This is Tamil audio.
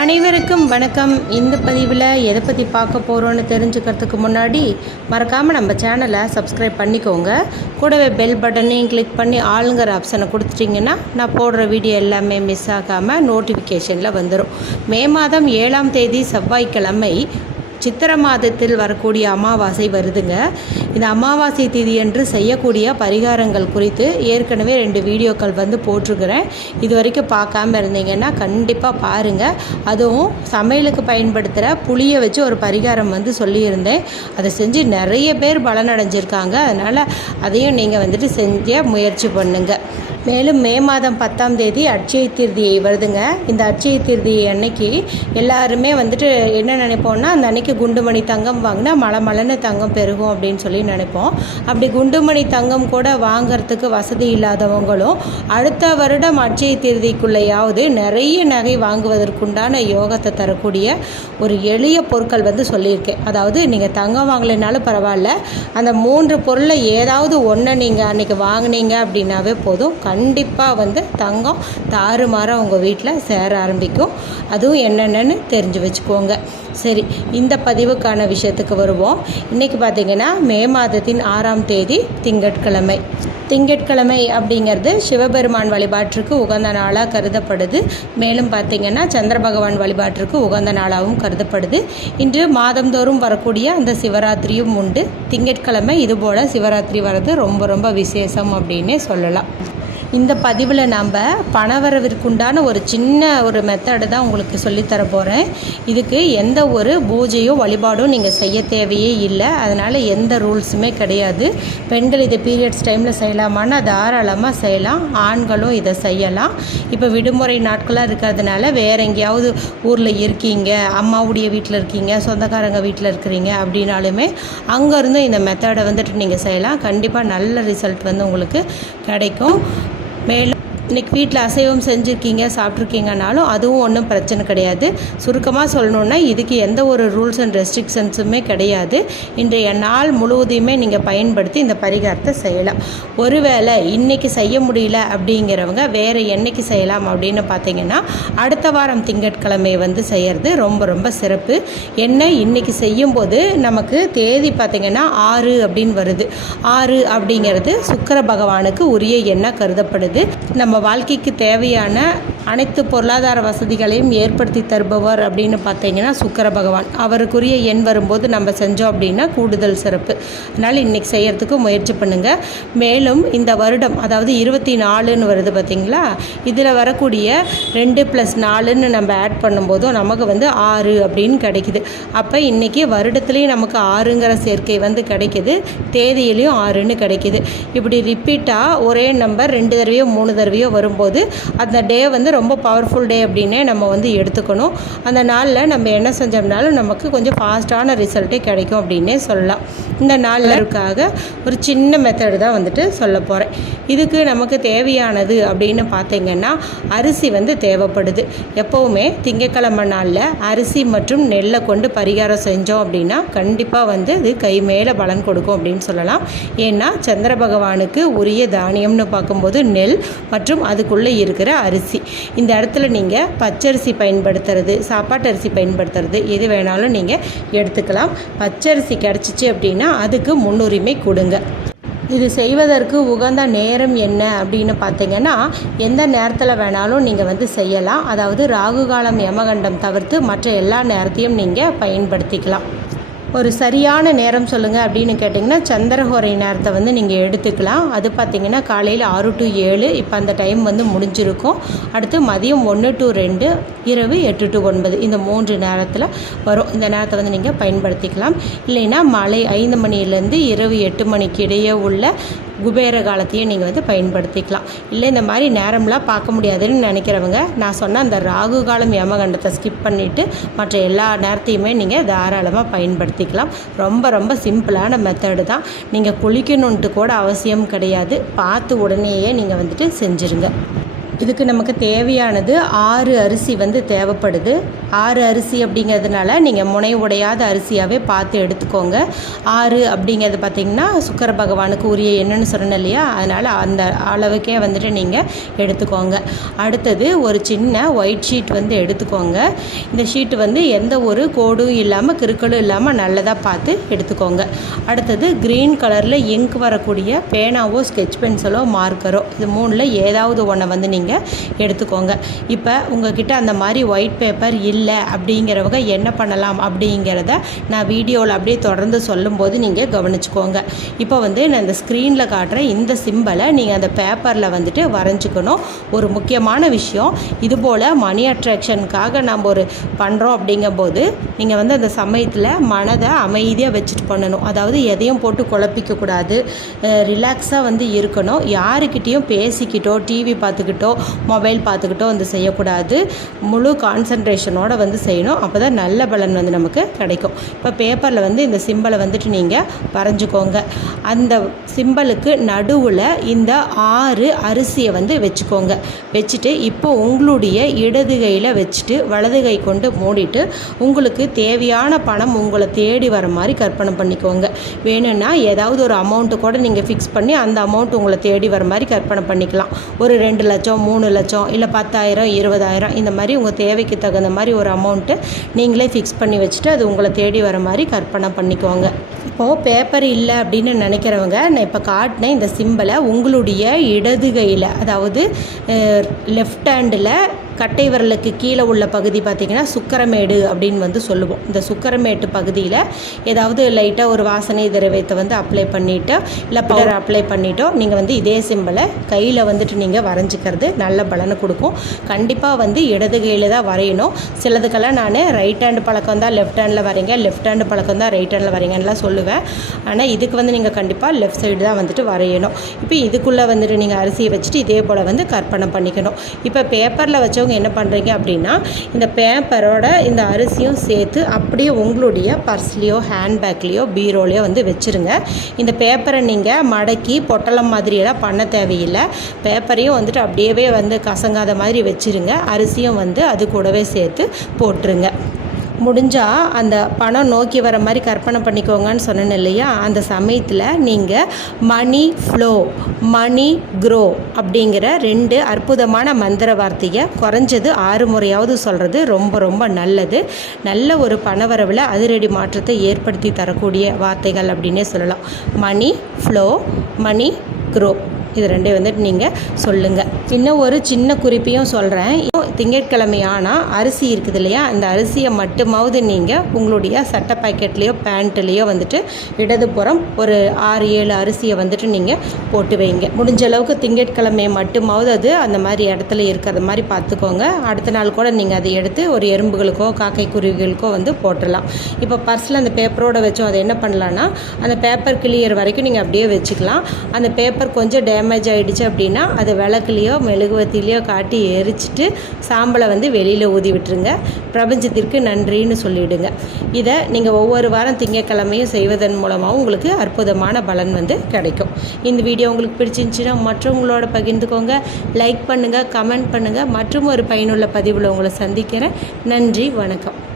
அனைவருக்கும் வணக்கம். இந்த பதிவில் எதை பற்றி பார்க்க போகிறோன்னு தெரிஞ்சுக்கிறதுக்கு முன்னாடி மறக்காமல் நம்ம சேனலை சப்ஸ்கிரைப் பண்ணிக்கோங்க. கூடவே பெல் பட்டனையும் கிளிக் பண்ணி ஆளுங்கிற ஆப்ஷனை கொடுத்துட்டிங்கன்னா நான் போடுற வீடியோ எல்லாமே மிஸ் ஆகாமல் நோட்டிஃபிகேஷனில் வந்துடும் மே மாதம் ஏழாம் தேதி செவ்வாய்க்கிழமை சித்திர மாதத்தில் வரக்கூடிய அமாவாசை வருதுங்க. இந்த அமாவாசை திதியன்று செய்யக்கூடிய பரிகாரங்கள் குறித்து ஏற்கனவே ரெண்டு வீடியோக்கள் வந்து போட்டிருக்கிறேன். இது வரைக்கும் பார்க்காம இருந்தீங்கன்னா கண்டிப்பாக பாருங்கள் அதுவும் சமையலுக்கு பயன்படுத்துகிற புளியை வச்சு ஒரு பரிகாரம் வந்து சொல்லியிருந்தேன். அதை செஞ்சு நிறைய பேர் பலனடைஞ்சிருக்காங்க. அதனால் அதையும் நீங்கள் வந்துட்டு செஞ்ச முயற்சி பண்ணுங்கள் மேலும் மே மாதம் பத்தாம் தேதி அட்சய தீர்த்தியை வருதுங்க. இந்த அட்சய தீர்த்தியை அன்னைக்கு எல்லாருமே வந்துட்டு என்ன நினைப்போம்னா அந்த அன்னைக்கு குண்டுமணி தங்கம் வாங்கினா மலை மலைன்னு தங்கம் பெருகும் அப்படின்னு சொல்லி நினைப்போம். அப்படி குண்டுமணி தங்கம் கூட வாங்குறதுக்கு வசதி இல்லாதவங்களும் அடுத்த வருடம் அட்சய திருதிக்குள்ளேயாவது நிறைய நகை வாங்குவதற்குண்டான யோகத்தை தரக்கூடிய ஒரு எளிய பொருட்கள் வந்து சொல்லியிருக்கேன் அதாவது நீங்கள் தங்கம் வாங்கலைனாலும் பரவாயில்ல. அந்த மூன்று பொருளை ஏதாவது ஒன்று நீங்கள் அன்றைக்கி வாங்குனீங்க அப்படின்னாவே போதும். கண்டிப்பாக வந்து தங்கம் தாறுமாறாக உங்கள் வீட்டில் சேர ஆரம்பிக்கும். அதுவும் என்னென்னு தெரிஞ்சு வச்சுக்கோங்க. சரி இந்த பதிவுக்கான விஷயத்துக்கு வருவோம். இன்றைக்கி பார்த்தீங்கன்னா மே மாதத்தின் ஆறாம் தேதி திங்கட்கிழமை. திங்கட்கிழமை அப்படிங்கிறது சிவபெருமான் வழிபாட்டிற்கு உகந்த நாளாக கருதப்படுது. மேலும் பார்த்திங்கன்னா சந்திர பகவான் வழிபாட்டிற்கு உகந்த நாளாகவும் கருதப்படுது. இன்று மாதந்தோறும் வரக்கூடிய அந்த சிவராத்திரியும் உண்டு. திங்கட்கிழமை இதுபோல் சிவராத்திரி வர்றது ரொம்ப ரொம்ப விசேஷம் அப்படின்னே சொல்லலாம். இந்த பதிவில் நாம் பணவரவிற்குண்டான ஒரு சின்ன ஒரு மெத்தடு தான் உங்களுக்கு சொல்லித்தர போகிறேன் இதுக்கு எந்த ஒரு பூஜையோ வழிபாடும் நீங்கள் செய்ய தேவையே இல்லை. அதனால் எந்த ரூல்ஸுமே கிடையாது. பெண்கள் இதை பீரியட்ஸ் டைமில் செய்யலாமான்னு தாராளமாக செய்யலாம். ஆண்களும் இதை செய்யலாம். இப்போ விடுமுறை நாட்களாக இருக்கிறதுனால வேறு எங்கேயாவது ஊரில் இருக்கீங்க அம்மாவுடைய வீட்டில் இருக்கீங்க சொந்தக்காரங்க வீட்டில் இருக்கிறீங்க அப்படின்னாலுமே அங்கேருந்து இந்த மெத்தடை வந்துட்டு நீங்கள் செய்யலாம். கண்டிப்பாக நல்ல ரிசல்ட் வந்து உங்களுக்கு கிடைக்கும். மேலும் இன்றைக்கி வீட்டில் அசைவம் செஞ்சுருக்கீங்க சாப்பிட்ருக்கீங்கனாலும் அதுவும் ஒன்றும் பிரச்சனை கிடையாது. சுருக்கமாக சொல்லணுன்னா இதுக்கு எந்த ஒரு ரூல்ஸ் அண்ட் ரெஸ்ட்ரிக்ஷன்ஸுமே கிடையாது. இன்றைய நாள் முழுவதையுமே நீங்கள் பயன்படுத்தி இந்த பரிகாரத்தை செய்யலாம். ஒருவேளை இன்றைக்கி செய்ய முடியல அப்படிங்கிறவங்க வேறு என்னைக்கு செய்யலாம் அப்படின்னு பார்த்தீங்கன்னா அடுத்த வாரம் திங்கட்கிழமை வந்து செய்கிறது ரொம்ப ரொம்ப சிறப்பு. என்ன இன்றைக்கி செய்யும்போது நமக்கு தேதி பார்த்திங்கன்னா ஆறு அப்படின்னு வருது. ஆறு அப்படிங்கிறது சுக்கர பகவானுக்கு உரிய எண்ணாக கருதப்படுது. நம்ம வாழ்க்கைக்கு தேவையான அனைத்து பொருளாதார வசதிகளையும் ஏற்படுத்தி தருபவர் அப்படின்னு பார்த்தீங்கன்னா சுக்கர பகவான். அவருக்குரிய எண் வரும்போது நம்ம செஞ்சோம் அப்படின்னா கூடுதல் சிறப்பு. அதனால் இன்றைக்கி செய்கிறதுக்கு முயற்சி பண்ணுங்கள் மேலும் இந்த வருடம் அதாவது இருபத்தி நாலுன்னு வருது பார்த்தீங்களா? இதில் வரக்கூடிய ரெண்டு ப்ளஸ் நாலுன்னு நம்ம ஆட் பண்ணும்போதும் நமக்கு வந்து ஆறு அப்படின்னு கிடைக்குது. அப்போ இன்றைக்கி வருடத்துலேயும் நமக்கு ஆறுங்கிற சேர்க்கை வந்து கிடைக்குது. தேதியிலையும் ஆறுன்னு கிடைக்குது. இப்படி ரிப்பீட்டாக ஒரே நம்பர் ரெண்டு தடவையோ மூணு தடவையோ வரும்போது அந்த டே வந்து ரொம்ப பவர்ஃபுல் டே அப்படின்னே நம்ம வந்து எடுத்துக்கணும். அந்த நாளில் நம்ம என்ன செஞ்சோம்னாலும் நமக்கு கொஞ்சம் ஃபாஸ்ட்டான ரிசல்ட்டே கிடைக்கும் அப்படின்னே சொல்லலாம். இந்த நாளுக்காக ஒரு சின்ன மெத்தடு தான் வந்துட்டு சொல்ல போகிறேன் இதுக்கு நமக்கு தேவையானது அப்படின்னு பார்த்தீங்கன்னா அரிசி வந்து தேவைப்படுது. எப்போவுமே திங்கக்கிழமை நாளில் அரிசி மற்றும் நெல்லை கொண்டு பரிகாரம் செஞ்சோம் அப்படின்னா கண்டிப்பாக வந்து இது கை மேலே பலன் கொடுக்கும் அப்படின்னு சொல்லலாம். ஏன்னா சந்திர பகவானுக்கு உரிய தானியம்னு பார்க்கும்போது நெல் மற்றும் அதுக்குள்ளே இருக்கிற அரிசி. இந்த இடத்துல நீங்கள் பச்சரிசி பயன்படுத்துறது சாப்பாட்டு அரிசி பயன்படுத்துறது எது வேணாலும் நீங்கள் எடுத்துக்கலாம். பச்சரிசி கிடச்சிச்சு அப்படின்னா அதுக்கு முன்னுரிமை கொடுங்க. இது செய்வதற்கு உகந்த நேரம் என்ன அப்படின்னு பார்த்தீங்கன்னா எந்த நேரத்தில் வேணாலும் நீங்கள் வந்து செய்யலாம். அதாவது ராகு காலம் யமகண்டம் தவிர்த்து மற்ற எல்லா நேரத்தையும் நீங்கள் பயன்படுத்திக்கலாம். ஒரு சரியான நேரம் சொல்லுங்கள் அப்படின்னு கேட்டிங்கன்னா சந்திரஹோரை நேரத்தை வந்து நீங்கள் எடுத்துக்கலாம். அது பார்த்திங்கன்னா காலையில் ஆறு டு ஏழு. இப்போ அந்த டைம் வந்து முடிஞ்சிருக்கும். அடுத்து மதியம் ஒன்று டு ரெண்டு இரவு எட்டு டு ஒன்பது. இந்த மூன்று நேரத்தில் வரும். இந்த நேரத்தை வந்து நீங்கள் பயன்படுத்திக்கலாம். இல்லைன்னா மாலை ஐந்து மணிலேருந்து இரவு எட்டு மணிக்கு இடையே உள்ள குபேர காலத்தையும் நீங்கள் வந்து பயன்படுத்திக்கலாம். இல்லை இந்த மாதிரி நேரம்லாம் பார்க்க முடியாதுன்னு நினைக்கிறவங்க நான் சொன்ன அந்த ராகு காலம் யமகண்டத்தை ஸ்கிப் பண்ணிவிட்டு மற்ற எல்லா நேரத்தையுமே நீங்கள் தாராளமாக பயன்படுத்திக்கலாம். ரொம்ப ரொம்ப சிம்பிளான மெத்தடு தான். நீங்கள் குளிக்கணுன்ட்டு கூட அவசியம் கிடையாது. பார்த்து உடனேயே நீங்கள் வந்துட்டு செஞ்சுருங்க. இதுக்கு நமக்கு தேவையானது ஆறு அரிசி வந்து தேவைப்படுது. ஆறு அரிசி அப்படிங்கிறதுனால நீங்கள் முனை உடையாத அரிசியாகவே பார்த்து எடுத்துக்கோங்க. ஆறு அப்படிங்கிறது பார்த்திங்கன்னா சுக்கர பகவானுக்கு உரிய என்னன்னு சொன்னேன் இல்லையா? அதனால் அந்த அளவுக்கே வந்துட்டு நீங்கள் எடுத்துக்கோங்க. அடுத்தது ஒரு சின்ன ஒயிட் ஷீட் வந்து எடுத்துக்கோங்க. இந்த ஷீட் வந்து எந்த ஒரு கோடும் இல்லாமல் கிருக்களும் இல்லாமல் நல்லதாக பார்த்து எடுத்துக்கோங்க. அடுத்தது க்ரீன் கலரில் இங்க் வரக்கூடிய பேனாவோ ஸ்கெட்ச் பென்சிலோ மார்க்கரோ இது மூணில் ஏதாவது ஒன்றை வந்து நீங்கள் எடுத்துக்கோங்க. இப்போ உங்ககிட்ட அந்த மாதிரி ஒயிட் பேப்பர் இல்லை அப்படிங்கிறவங்க என்ன பண்ணலாம் அப்படிங்கிறத நான் வீடியோவில் அப்படியே தொடர்ந்து சொல்லும்போது நீங்கள் கவனிச்சுக்கோங்க. இப்போ வந்து நான் இந்த ஸ்க்ரீனில் காட்டுற இந்த சிம்பலை நீங்கள் அந்த பேப்பரில் வந்துட்டு வரைஞ்சிக்கணும். ஒரு முக்கியமான விஷயம் இது போல் மணி அட்ராக்ஷனுக்காக நம்ம ஒரு பண்ணுறோம் அப்படிங்கும்போது நீங்கள் வந்து அந்த சமயத்தில் மனதை அமைதியாக வச்சுட்டு பண்ணணும். அதாவது எதையும் போட்டு குழப்பிக்கக்கூடாது. ரிலாக்ஸாக வந்து இருக்கணும். யாருக்கிட்டேயும் பேசிக்கிட்டோ டிவி பார்த்துக்கிட்டோ மொபைல் பார்த்துக்கிட்டோ வந்து செய்யக்கூடாது. முழு கான்சன்ட்ரேஷனோடு வந்து செய்யணும். அப்போ தான் நல்ல பலன் வந்து நமக்கு கிடைக்கும். இப்போ பேப்பரில் வந்து இந்த சிம்பலை வந்துட்டு நீங்கள் வரைஞ்சிக்கோங்க. அந்த சிம்பலுக்கு நடுவில் இந்த ஆறு அரிசியை வந்து வச்சுக்கோங்க. வச்சுட்டு இப்போ உங்களுடைய இடது கையில் வச்சுட்டு வலது கை கொண்டு மூடிட்டு உங்களுக்கு தேவையான பணம் உங்களை தேடி வர மாதிரி கற்பனை பண்ணிக்கோங்க. வேணும்னா ஏதாவது ஒரு அமௌண்ட்டு கூட நீங்கள் ஃபிக்ஸ் பண்ணி அந்த அமௌண்ட் உங்களை தேடி வர மாதிரி கற்பனை பண்ணிக்கலாம். ஒரு ரெண்டு லட்சம் மூணு லட்சம் இல்லை பத்தாயிரம் இருபதாயிரம் இந்த மாதிரி உங்கள் தேவைக்கு தகுந்த மாதிரி ஒரு அமௌண்ட்டு நீங்களே ஃபிக்ஸ் பண்ணி வச்சுட்டு அது உங்களை தேடி வர மாதிரி கற்பனை பண்ணிக்கோங்க. இப்போது பேப்பர் இல்லை அப்படின்னு நினைக்கிறவங்க நான் இப்போ காட்டின இந்த சிம்பிளை உங்களுடைய இடது கையில் அதாவது லெஃப்ட் ஹேண்டில் கட்டை விரலுக்கு கீழே உள்ள பகுதி பார்த்திங்கன்னா சுக்கரமேடு அப்படின்னு வந்து சொல்லுவோம். இந்த சுக்கரமேட்டு பகுதியில் ஏதாவது லைட்டாக ஒரு வாசனை திரவியத்தை வந்து அப்ளை பண்ணிவிட்டு இல்லை பவுடர் அப்ளை பண்ணிவிட்டோ நீங்கள் வந்து இதே சிம்பிளை கையில் வந்துட்டு நீங்கள் வரைஞ்சிக்கிறது நல்ல பலனை கொடுக்கும். கண்டிப்பாக வந்து இடது கையில் தான் வரையணும். சிலதுக்கெல்லாம் நான் ரைட் ஹேண்டு பழக்கம் தான் லெஃப்ட் ஹேண்டில் வரீங்க லெஃப்ட் ஹேண்டு பழக்கம் தான் ரைட் ஹேண்டில் வரீங்கன்னுலாம் சொல்லுவேன். ஆனால் இதுக்கு வந்து நீங்கள் கண்டிப்பாக லெஃப்ட் சைடு தான் வந்துட்டு வரையணும். இப்போ இதுக்குள்ளே வந்துட்டு நீங்கள் அரிசியை வச்சுட்டு இதே போல் வந்து கற்பனை பண்ணிக்கணும். இப்போ பேப்பரில் வச்சவங்க என்ன பண்ணுறீங்க அப்படின்னா இந்த பேப்பரோட இந்த அரிசியும் சேர்த்து அப்படியே உங்களுடைய பர்ஸ்லேயோ ஹேண்ட்பேக்லேயோ பீரோலையோ வந்து வச்சுருங்க. இந்த பேப்பரை நீங்கள் மடக்கி பொட்டலம் மாதிரியெல்லாம் பண்ண தேவையில்லை. பேப்பரையும் வந்துட்டு அப்படியே வந்து கசங்காத மாதிரி வச்சுருங்க. அரிசியும் வந்து அது கூடவே சேர்த்து போட்டுருங்க. முடிஞ்சால் அந்த பணம் நோக்கி வர மாதிரி கற்பனை பண்ணிக்கோங்கன்னு சொன்னேன் இல்லையா? அந்த சமயத்தில் நீங்கள் மணி ஃப்ளோ மணி க்ரோ அப்படிங்கிற ரெண்டு அற்புதமான மந்திர வார்த்தையை குறைஞ்சது ஆறு முறையாவது சொல்கிறது ரொம்ப ரொம்ப நல்லது. நல்ல ஒரு பணவரவில் அதிரடி மாற்றத்தை ஏற்படுத்தி தரக்கூடிய வார்த்தைகள் அப்படின்னே சொல்லலாம். Money flow money grow. இது ரெண்டே வந்துட்டு நீங்கள் சொல்லுங்கள் இன்னும் ஒரு சின்ன குறிப்பையும் சொல்கிறேன் திங்கட்கிழமை ஆனால் அரிசி இருக்குது இல்லையா? அந்த அரிசியை மட்டுமாவது நீங்கள் உங்களுடைய சட்டை பாக்கெட்லேயோ பேண்ட்லேயோ வந்துட்டு இடதுபுறம் ஒரு ஆறு ஏழு அரிசியை வந்துட்டு நீங்கள் போட்டு வைங்க. முடிஞ்ச அளவுக்கு திங்கட்கிழமை மட்டுமாவது அது அந்த மாதிரி இடத்துல இருக்கிற மாதிரி பார்த்துக்கோங்க. அடுத்த நாள் கூட நீங்கள் அதை எடுத்து ஒரு எறும்புகளுக்கோ காக்கை குருவிகளுக்கோ வந்து போட்டுடலாம். இப்போ பர்ஸில் அந்த பேப்பரோடு வச்சோம் அதை என்ன பண்ணலான்னா அந்த பேப்பர் கிளியர் வரைக்கும் நீங்கள் அப்படியே வச்சுக்கலாம். அந்த பேப்பர் கொஞ்சம் டேமேஜ் ஆகிடுச்சு அப்படின்னா அதை விளக்குலேயோ மெழுகுவத்திலையோ காட்டி எரிச்சிட்டு சாம்பலை வந்து வெளியில் ஊதி விட்டுருங்க. பிரபஞ்சத்திற்கு நன்றின்னு சொல்லிவிடுங்க இதை நீங்கள் ஒவ்வொரு வாரம் திங்கக்கிழமையும் செய்வதன் மூலமாகவும் உங்களுக்கு அற்புதமான பலன் வந்து கிடைக்கும். இந்த வீடியோ உங்களுக்கு பிடிச்சிருந்துச்சின்னா மற்றவங்களோட பகிர்ந்துக்கோங்க. லைக் பண்ணுங்கள் கமெண்ட் பண்ணுங்கள் மற்றும் ஒரு பயனுள்ள பதிவில் உங்களை சந்திக்கிறேன். நன்றி வணக்கம்.